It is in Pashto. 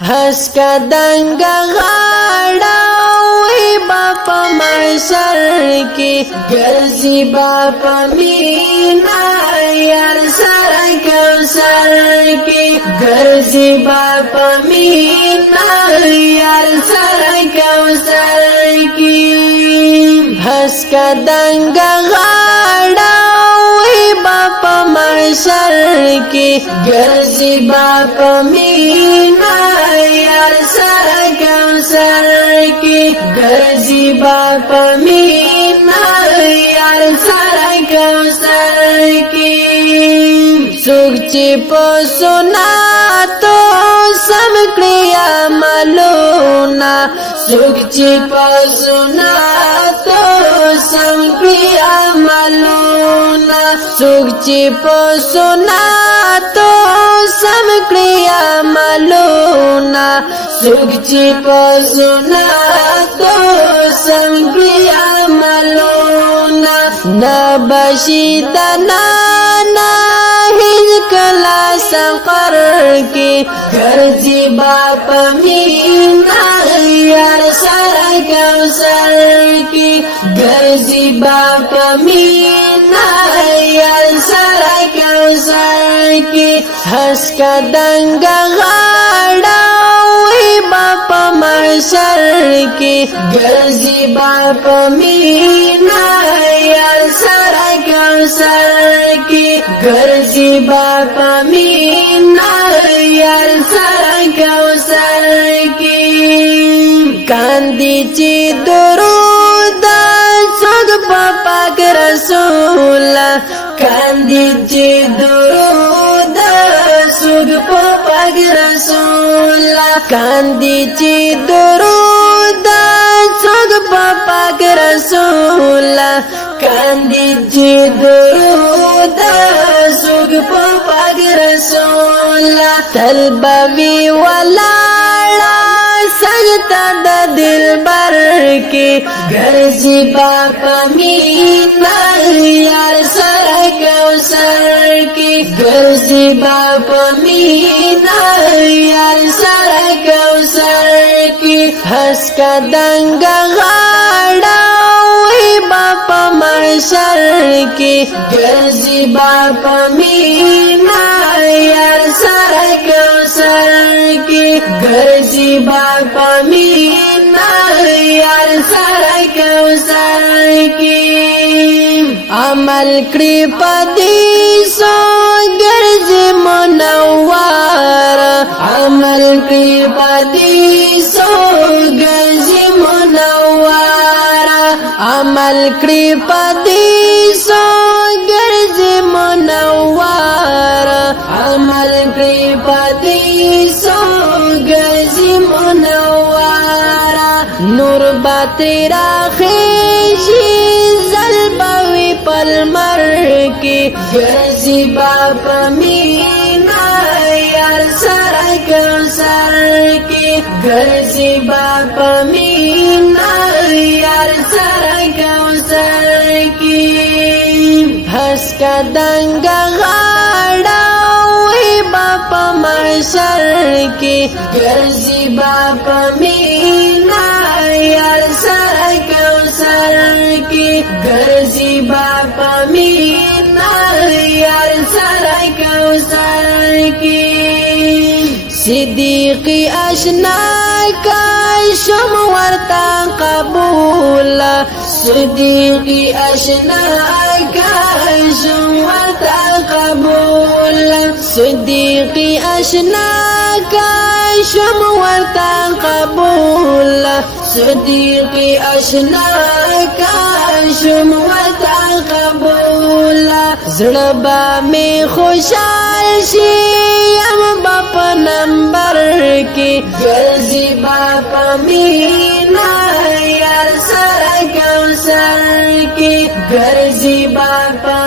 هسکا دنگ غاڑا وی باپا محشر کی گرزی باپا مینا یار سر کوثر کی گرزی باپا مینا یار سر کوثر کی ہسکا دنگ غاڑا وی باپا محشر کی گرزی باپا مینا یار سر کوثر کی گرزی باپا مینا یار سر کوثر کی سوک چی پو سنا تو سم کړیا ملونا سوک چی پو سنا تو سم کړیا ملونا سوک چی پو سنا تو سم کړیا ملونا سوک چی پو سنا تو سم کړیا ملونا نبشی دنانا ہز کلا سقر کی گرزی باپا مینا یار سر کوثر کی گرزی باپا مینا یار سر کوثر کی ہسکا دنگ غاڑا وی باپا محشر کی گرزی باپا مینا یار سر کوثر کی گرزی باپا مینا یار سر کوثر کی کاندی چی درود سوگ پاک رسول کاندی چی درود سوگ پاک رسول کاندی چی درود سوگ پاک رسول کاندی چی درود سوگ پاک رسول تلبوی ولالا سجتا دا دل بر کی گرزی باپا مینا یار سر کوثر کی گرزی باپا مینا یار سر کوثر کی ہسکا دنگ غاڑا وی باپا محشر کی گرزی باپا مینا یار سر کوثر کی گرزی باپا مینا یار سر کوثر کی عمل کری پدیسو گرزی منوار عمل کری پدیسو گرزی منوار عمل کری پدیسو گرزی منوار عمل کری پدیسو گرزی منوار نور با تیرا خیشی زلبوی پلمر کی گرزی باپا مینا یار سر کوثر کی گرزی باپا مینا یار سر کوثر کی ہسکا دنگ غاڑا وی باپا محشر کی گرزی باپا مینا یار سر کوثر کی گرزی باپا مینا یار سر کوثر کی صدیقی اشنا کا شم ورتا قبول صدیقی اشنا کا شم ورتا قبول صدیقی اشنا کا شم ورتا قبول صدیقی اشنا کا شم ورتا قبول زړبا می خوشال شي ام باپ نمبر کی گرزی باپا مینا یار سر کوثر کی گرزی باپا